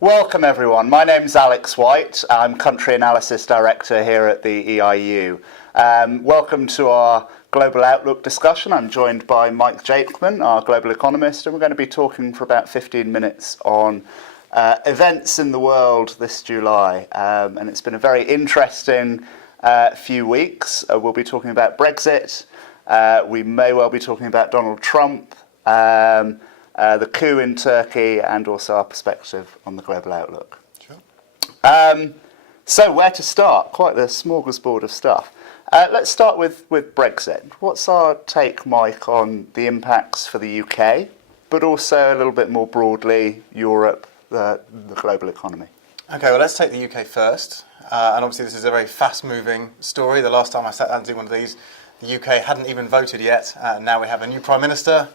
Welcome everyone. My name's Alex White. I'm Country Analysis Director here at the EIU. Welcome to our Global Outlook discussion. I'm joined by Mike Jakeman, our Global Economist, and we're going to be talking for about 15 minutes on events in the world this July. And it's been a very interesting few weeks. We'll be talking about Brexit. We may well be talking about Donald Trump. The coup in Turkey, and also our perspective on the global outlook. Sure. So where to start? Quite the smorgasbord of stuff. Let's start with Brexit. What's our take, Mike, on the impacts for the UK, but also a little bit more broadly, Europe, the global economy? Okay, well, let's take the UK first. And obviously this is a very fast-moving story. The last time I sat down to do one of these, the UK hadn't even voted yet. Now we have a new Prime Minister,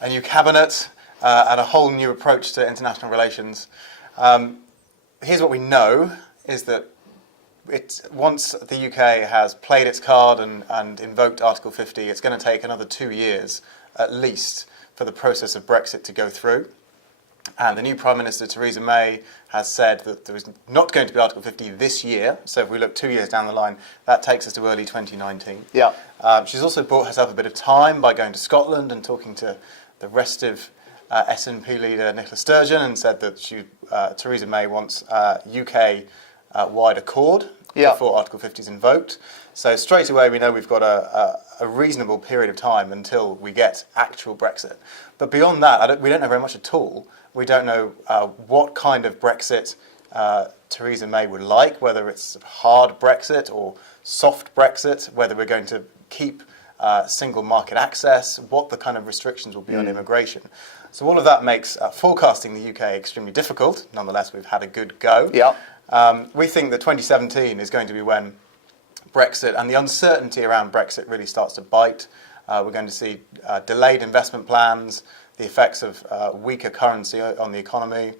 a new cabinet, and a whole new approach to international relations. Here's what we know, is that once the UK has played its card and invoked Article 50, it's going to take another 2 years, at least, for the process of Brexit to go through. And the new Prime Minister, Theresa May, has said that there is not going to be Article 50 this year. So if we look 2 years down the line, that takes us to early 2019. Yeah. She's also bought herself a bit of time by going to Scotland and talking to the restive SNP leader Nicola Sturgeon, and said that Theresa May wants UK-wide accord before Article 50 is invoked. So straight away we know we've got a reasonable period of time until we get actual Brexit. But beyond that, we don't know very much at all. We don't know what kind of Brexit Theresa May would like, whether it's hard Brexit or soft Brexit, whether we're going to keep single market access, what the kind of restrictions will be on immigration. So all of that makes forecasting the UK extremely difficult. Nonetheless, we've had a good go. We think that 2017 is going to be when Brexit and the uncertainty around Brexit really starts to bite. We're going to see delayed investment plans, the effects of weaker currency on the economy.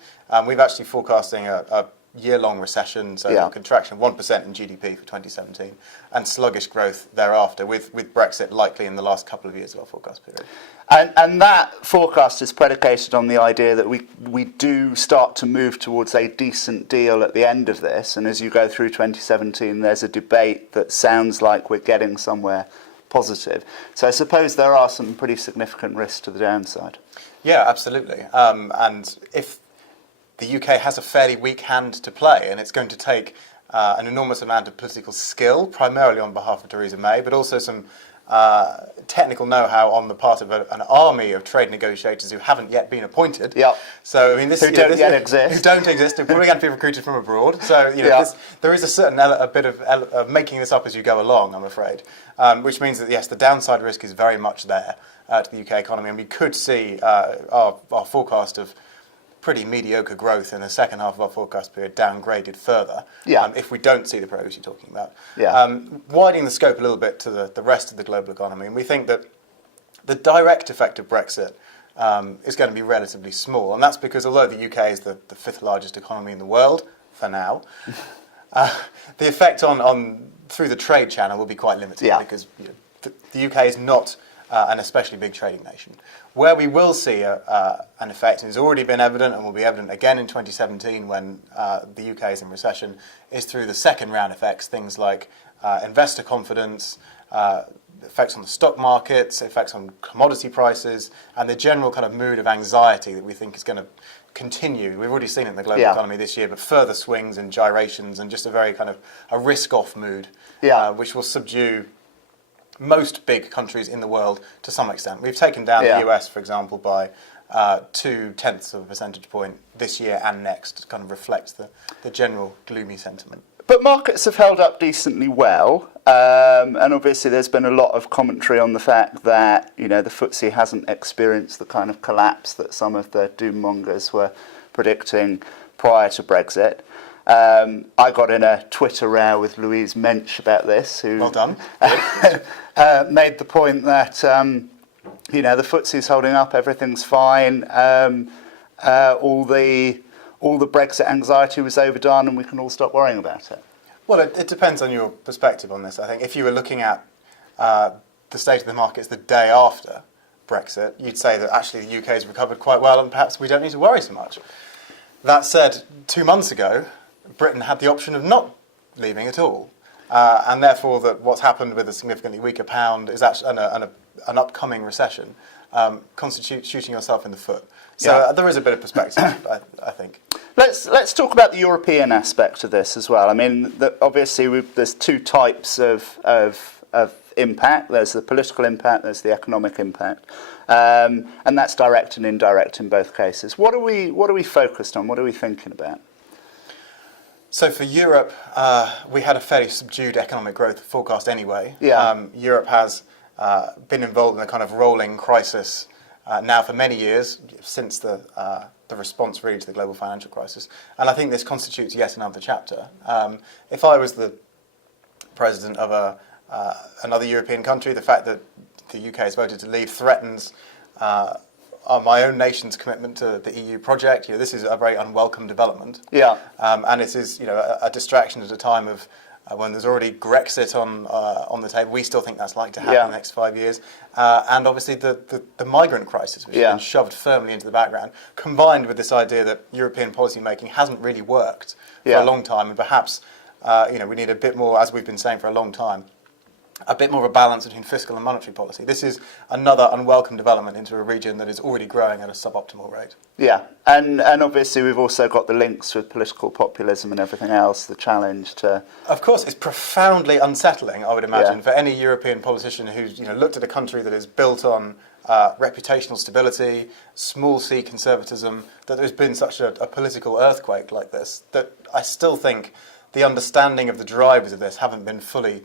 We've actually forecasting a year-long recession, so a contraction of 1% in GDP for 2017, and sluggish growth thereafter, with Brexit likely in the last couple of years of our forecast period. And that forecast is predicated on the idea that we do start to move towards a decent deal at the end of this, and as you go through 2017, there's a debate that sounds like we're getting somewhere positive. So I suppose there are some pretty significant risks to the downside. Yeah, absolutely. And if the UK has a fairly weak hand to play, and it's going to take an enormous amount of political skill, primarily on behalf of Theresa May, but also some technical know-how on the part of an army of trade negotiators who haven't yet been appointed. So I mean, who don't yet exist. Who don't exist. They're probably going to be recruited from abroad. So there is a certain bit of making this up as you go along, I'm afraid, which means that yes, the downside risk is very much there to the UK economy, and we could see our forecast of pretty mediocre growth in the second half of our forecast period downgraded further if we don't see the progress you're talking about. Widening the scope a little bit to the rest of the global economy, and we think that the direct effect of Brexit is going to be relatively small, and that's because although the UK is the fifth largest economy in the world, for now, the effect on through the trade channel will be quite limited because the UK is not an especially big trading nation. Where we will see an effect, and has already been evident and will be evident again in 2017 when the UK is in recession, is through the second round effects, things like investor confidence, effects on the stock markets, effects on commodity prices, and the general kind of mood of anxiety that we think is going to continue. We've already seen it in the global economy this year, but further swings and gyrations and just a very kind of a risk-off mood, which will subdue most big countries in the world to some extent. We've taken down the US, for example, by 0.2 of a percentage point this year and next to kind of reflect the general gloomy sentiment. But markets have held up decently well, and obviously there's been a lot of commentary on the fact that the FTSE hasn't experienced the kind of collapse that some of the doom mongers were predicting prior to Brexit. I got in a Twitter row with Louise Mensch about this, who well done. made the point that the FTSE's holding up, everything's fine, all the Brexit anxiety was overdone, and we can all stop worrying about it. Well, it depends on your perspective on this. I think if you were looking at the state of the markets the day after Brexit, you'd say that actually the UK has recovered quite well, and perhaps we don't need to worry so much. That said, 2 months ago, Britain had the option of not leaving at all. And therefore, that what's happened with a significantly weaker pound is actually an upcoming recession constitutes shooting yourself in the foot. So there is a bit of perspective, I think. Let's talk about the European aspect of this as well. I mean, obviously, there's two types of impact. There's the political impact, there's the economic impact, and that's direct and indirect in both cases. What are we focused on? What are we thinking about? So for Europe, we had a fairly subdued economic growth forecast anyway. Europe has been involved in a kind of rolling crisis now for many years, since the response really to the global financial crisis. And I think this constitutes yet another chapter. If I was the president of another European country, the fact that the UK has voted to leave threatens my own nation's commitment to the EU project. This is a very unwelcome development. And it is a distraction at a time of when there's already Brexit on the table. We still think that's likely to happen in the next 5 years. And obviously the migrant crisis, which has been shoved firmly into the background, combined with this idea that European policy making hasn't really worked for a long time. And perhaps we need a bit more, as we've been saying for a long time, a bit more of a balance between fiscal and monetary policy. This is another unwelcome development into a region that is already growing at a suboptimal rate. And obviously we've also got the links with political populism and everything else, the challenge to... Of course, it's profoundly unsettling, I would imagine, for any European politician who's looked at a country that is built on reputational stability, small c conservatism, that there's been such a political earthquake like this, that I still think the understanding of the drivers of this haven't been fully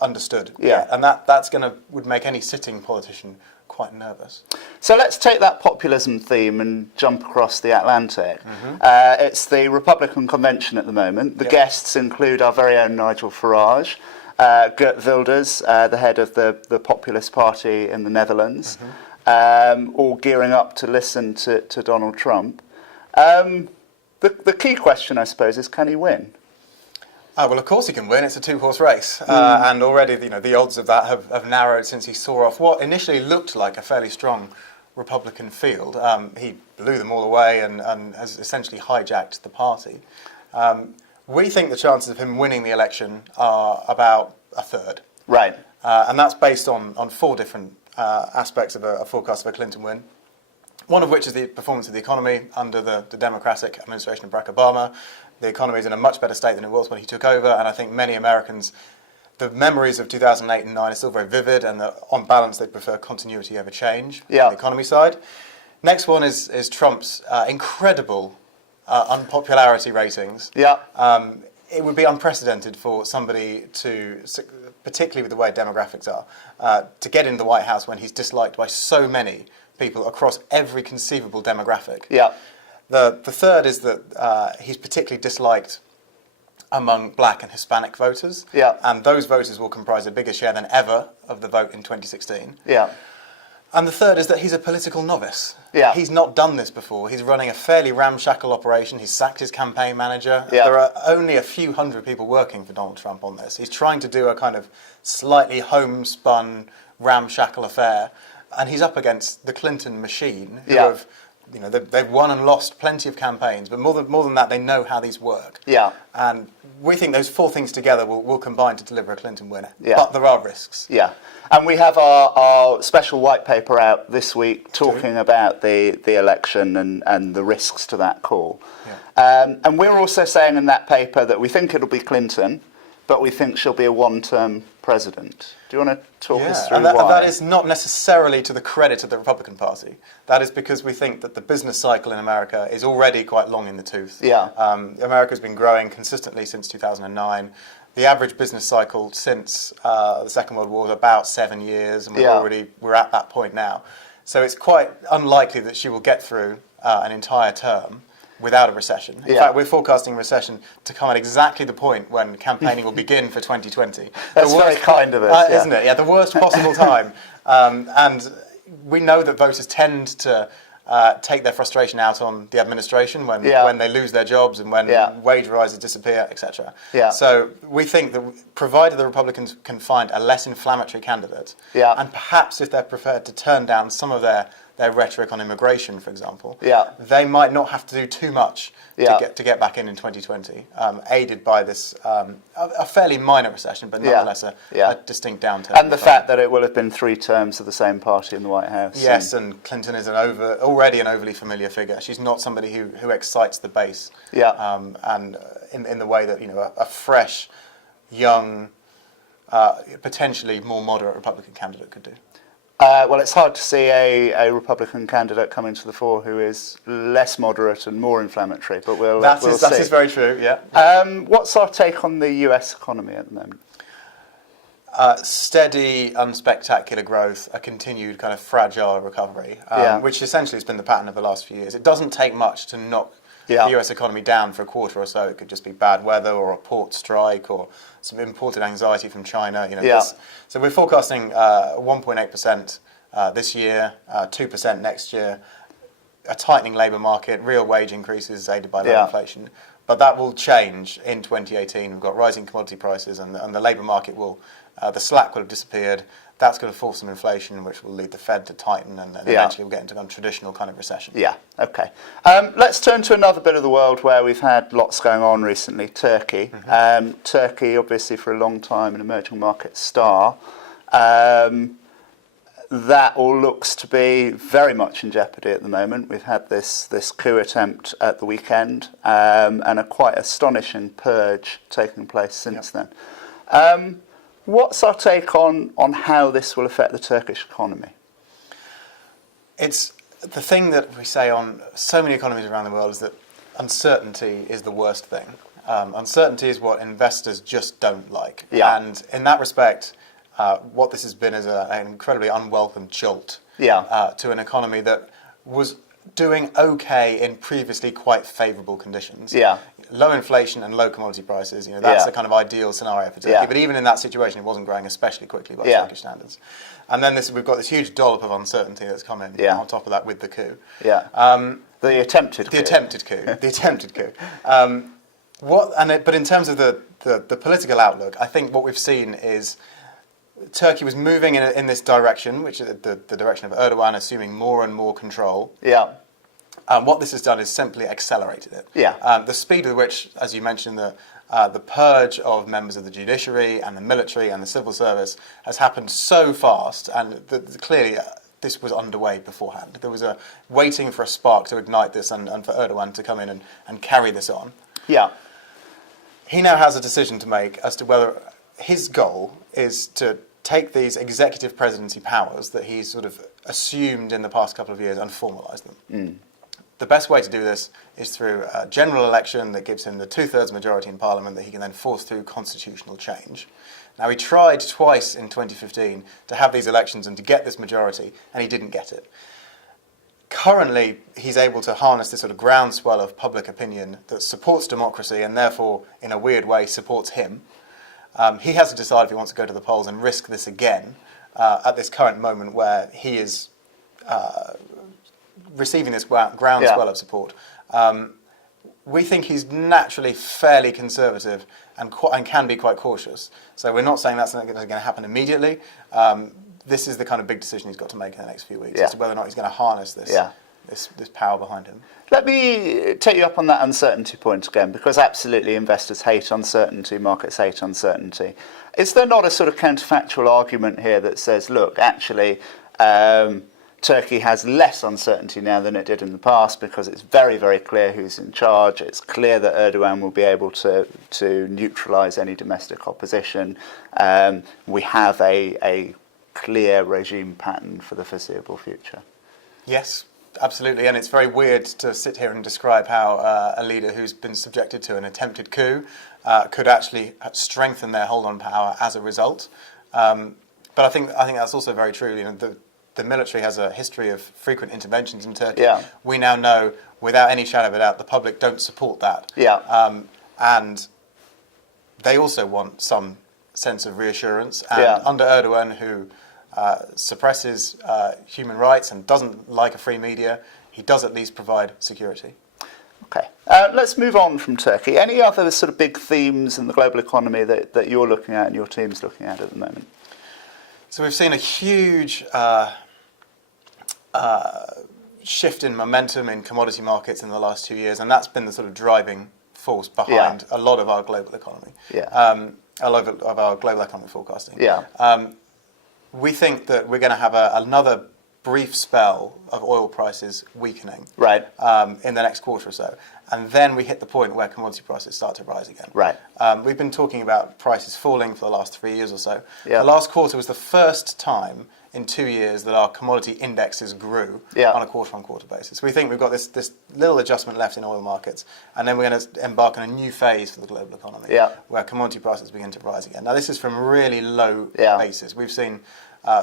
understood. And that's would make any sitting politician quite nervous. So let's take that populism theme and jump across the Atlantic. It's the Republican convention at the moment. The guests include our very own Nigel Farage, Geert Wilders, the head of the Populist Party in the Netherlands, all gearing up to listen to Donald Trump. The key question, I suppose, is can he win? Well, of course he can win. It's a two-horse race. And already the odds of that have narrowed since he saw off what initially looked like a fairly strong Republican field. He blew them all away and has essentially hijacked the party. We think the chances of him winning the election are about a third. Right. And that's based on four different aspects of a forecast of a Clinton win. One of which is the performance of the economy under the Democratic administration of Barack Obama. The economy is in a much better state than it was when he took over, and I think many Americans, the memories of 2008 and 2009 are still very vivid, and on balance they prefer continuity over change on the economy side. Next one is Trump's incredible unpopularity ratings. It would be unprecedented for somebody to, particularly with the way demographics are, to get into the White House when he's disliked by so many people across every conceivable demographic. The third is that he's particularly disliked among black and Hispanic voters, and those voters will comprise a bigger share than ever of the vote in 2016. And the third is that he's a political novice. He's not done this before. He's running a fairly ramshackle operation. He's sacked his campaign manager. There are only a few hundred people working for Donald Trump on this. He's trying to do a kind of slightly homespun ramshackle affair, and he's up against the Clinton machine, who have... they've won and lost plenty of campaigns, but more than that, they know how these work. And we think those four things together will combine to deliver a Clinton winner. But there are risks. And we have our special white paper out this week talking about the election and the risks to that call. And we're also saying in that paper that we think it'll be Clinton, but we think she'll be a one-term president. Do you want to talk us through why? That is not necessarily to the credit of the Republican Party. That is because we think that the business cycle in America is already quite long in the tooth. America's been growing consistently since 2009. The average business cycle since the Second World War is about 7 years, and we're at that point now. So it's quite unlikely that she will get through an entire term without a recession. In fact, we're forecasting a recession to come at exactly the point when campaigning will begin for 2020. That's very kind of us, isn't it? The worst possible time. And we know that voters tend to take their frustration out on the administration when they lose their jobs and when wage rises disappear, etc. So we think that provided the Republicans can find a less inflammatory candidate, and perhaps if they're prepared to turn down some of their their rhetoric on immigration, for example, Yeah. they might not have to do too much Yeah. to get back in 2020, aided by this a fairly minor recession, but nonetheless a distinct downturn. And the fact that it will have been 3 terms of the same party in the White House. Yes, and Clinton is already an overly familiar figure. She's not somebody who excites the base. Yeah. And in the way that a fresh, young, potentially more moderate Republican candidate could do. Well, it's hard to see a Republican candidate coming to the fore who is less moderate and more inflammatory, but we'll see. That is very true, yeah. What's our take on the US economy at the moment? Steady, unspectacular growth, a continued kind of fragile recovery, which essentially has been the pattern of the last few years. It doesn't take much to knock the US economy down for a quarter or so. It could just be bad weather or a port strike or some imported anxiety from China. So we're forecasting 1.8% this year, 2% next year, a tightening labour market, real wage increases aided by low inflation. But that will change in 2018. We've got rising commodity prices and the labour market will, the slack will have disappeared. That's going to force some inflation, which will lead the Fed to tighten, and eventually we'll get into a traditional kind of recession. Yeah, okay. Let's turn to another bit of the world where we've had lots going on recently, Turkey. Mm-hmm. Turkey, obviously, for a long time, an emerging market star. That all looks to be very much in jeopardy at the moment. We've had this coup attempt at the weekend and a quite astonishing purge taking place since then. What's our take on how this will affect the Turkish economy? It's the thing that we say on so many economies around the world is that uncertainty is the worst thing. Uncertainty is what investors just don't like. Yeah. And in that respect, what this has been is an incredibly unwelcome jolt to an economy that was doing okay in previously quite favourable conditions. Yeah. Low inflation and low commodity prices, that's the kind of ideal scenario for Turkey. Yeah. But even in that situation, it wasn't growing especially quickly by Turkish standards. And then we've got this huge dollop of uncertainty that's come in on top of that with the coup. Yeah. The attempted coup. The attempted coup. But in terms of the political outlook, I think what we've seen is Turkey was moving in this direction, which is the direction of Erdogan assuming more and more control. Yeah. What this has done is simply accelerated it. Yeah. The speed with which, as you mentioned, the purge of members of the judiciary and the military and the civil service has happened so fast, and clearly this was underway beforehand. There was a waiting for a spark to ignite this and for Erdogan to come in and carry this on. Yeah. He now has a decision to make as to whether his goal is to take these executive presidency powers that he's sort of assumed in the past couple of years and formalise them. Mm. The best way to do this is through a general election that gives him the 2/3 majority in Parliament that he can then force through constitutional change. Now, he tried twice in 2015 to have these elections and to get this majority, and he didn't get it. Currently, he's able to harness this sort of groundswell of public opinion that supports democracy and therefore, in a weird way, supports him. He has to decide if he wants to go to the polls and risk this again at this current moment where he is receiving this groundswell of support. We think he's naturally fairly conservative and can be quite cautious. So we're not saying that's going to happen immediately. This is the kind of big decision he's got to make in the next few weeks as to whether or not he's going to harness this power behind him. Let me take you up on that uncertainty point again, because absolutely investors hate uncertainty, markets hate uncertainty. Is there not a sort of counterfactual argument here that says, look, actually, Turkey has less uncertainty now than it did in the past because it's very, very clear who's in charge. It's clear that Erdogan will be able to neutralise any domestic opposition. We have a clear regime pattern for the foreseeable future. Yes, absolutely. And it's very weird to sit here and describe how a leader who's been subjected to an attempted coup could actually strengthen their hold on power as a result. But I think that's also very true. The military has a history of frequent interventions in Turkey. Yeah. We now know, without any shadow of a doubt, the public don't support that. Yeah. And they also want some sense of reassurance. And under Erdogan, who suppresses human rights and doesn't like a free media, he does at least provide security. Okay. Let's move on from Turkey. Any other sort of big themes in the global economy that you're looking at and your team's looking at the moment? So we've seen a huge shift in momentum in commodity markets in the last 2 years, and that's been the sort of driving force behind a lot of our global economy, a lot of our global economic forecasting. We think that we're going to have another brief spell of oil prices weakening in the next quarter or so, and then we hit the point where commodity prices start to rise again. We've been talking about prices falling for the last 3 years or so. The last quarter was the first time in 2 years that our commodity indexes grew on a quarter-on-quarter basis. We think we've got this little adjustment left in oil markets, and then we're going to embark on a new phase for the global economy where commodity prices begin to rise again. Now, this is from really low bases. We've seen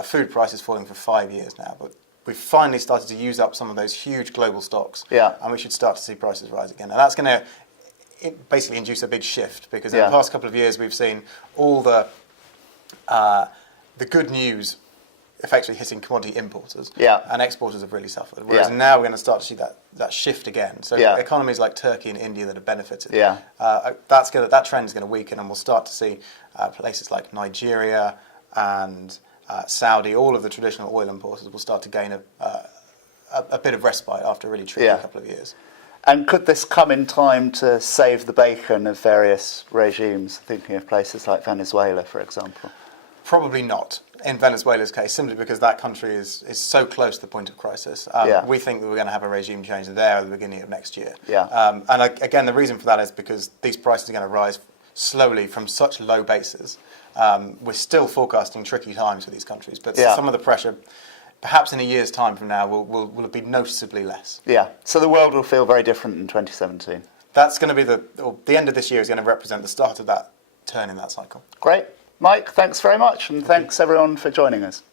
food prices falling for 5 years now, but we've finally started to use up some of those huge global stocks, and we should start to see prices rise again. And that's going to basically induce a big shift, because in the past couple of years we've seen all the good news effectively hitting commodity importers, and exporters have really suffered. Whereas now we're going to start to see that shift again. So economies like Turkey and India that have benefited, that trend is going to weaken, and we'll start to see places like Nigeria and Saudi, all of the traditional oil importers, will start to gain a bit of respite after a really tricky couple of years. And could this come in time to save the bacon of various regimes, thinking of places like Venezuela, for example? Probably not in Venezuela's case, simply because that country is so close to the point of crisis. We think that we're going to have a regime change there at the beginning of next year. And again, the reason for that is because these prices are going to rise slowly from such low bases. We're still forecasting tricky times for these countries, but some of the pressure, perhaps in a year's time from now, will be noticeably less. So the world will feel very different in 2017. That's going to be the end of this year is going to represent the start of that turn in that cycle. Great. Mike, thanks very much, and thanks everyone for joining us.